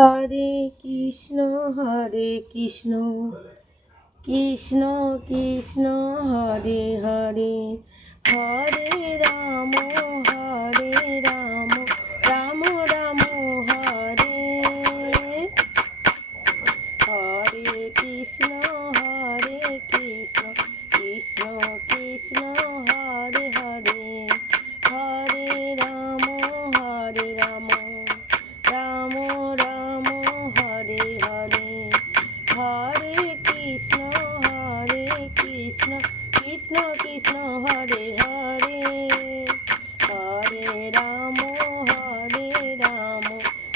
Hare Krishna Krishna Krishna Hare Hare, Hare Ram Ram Ram Hare, Hare Krishna Krishna Krishna Hare Hare, Hare Ram Ram Ram Hare Hare, Hare Krishna Krishna Krishna Hare Hare, Hare Ram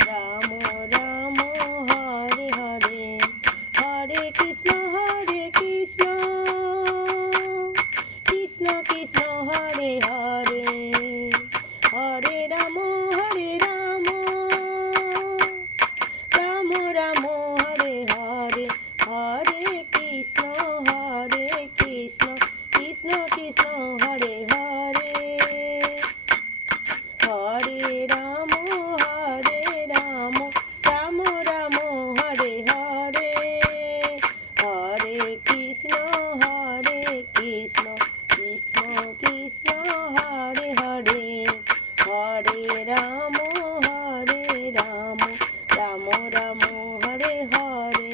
Ram Ram Hare Hare, Hare Krishna Krishna Krishna Hare Hare, Hare Ram Ram Ram Hare Hare, Hare Krishna Krishna Krishna Hare Hare, Hare Ram Ram Ram Hare Hare, Hare Krishna Krishna Krishna Hare Hare, Hare Ram Ram Ram Hare Hare,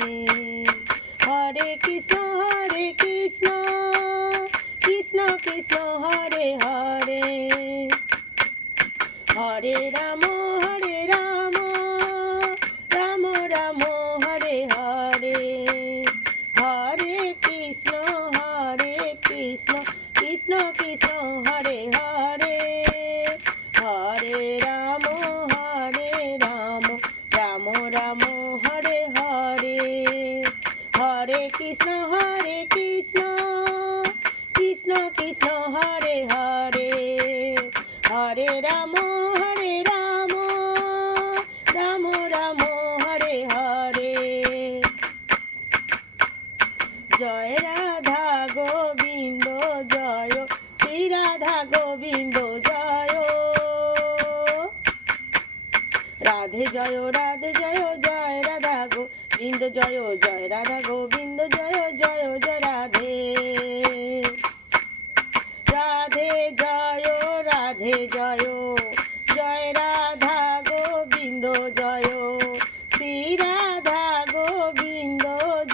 Hare Krishna Krishna Hare Hare, Hare Ram Ram Ram Hare Hare, Hare Krishna Krishna Hare Hare, Hare Ram Ram Hare Hare, Hare Krishna Krishna Hare Hare, Hare Ram Ram Hare Hare, Joy Radha Govinda Joy, Shri Radha Govinda Joy, Radhe Joy Joy Radha Govinda Joy, Joy Radha Govinda Joy Radhe, Radhe Joy Joy Radha Govinda Joy, Shri Radha Govinda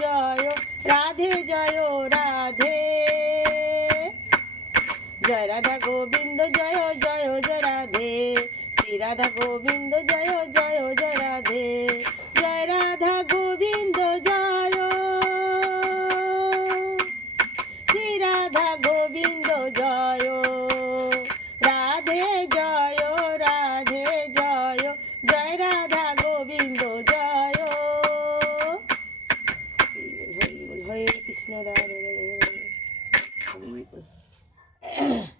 Joy, Radhe Joy Radhe, Joy Radha Govinda Joy Radhe, Shri Radha Govinda Joy Radhe, Joy Radha Govinda Joy, Shri Radha Govinda Joy, Radhe Joy Joy Radha Govinda Joy, Hare Krishna Radhe Radhe.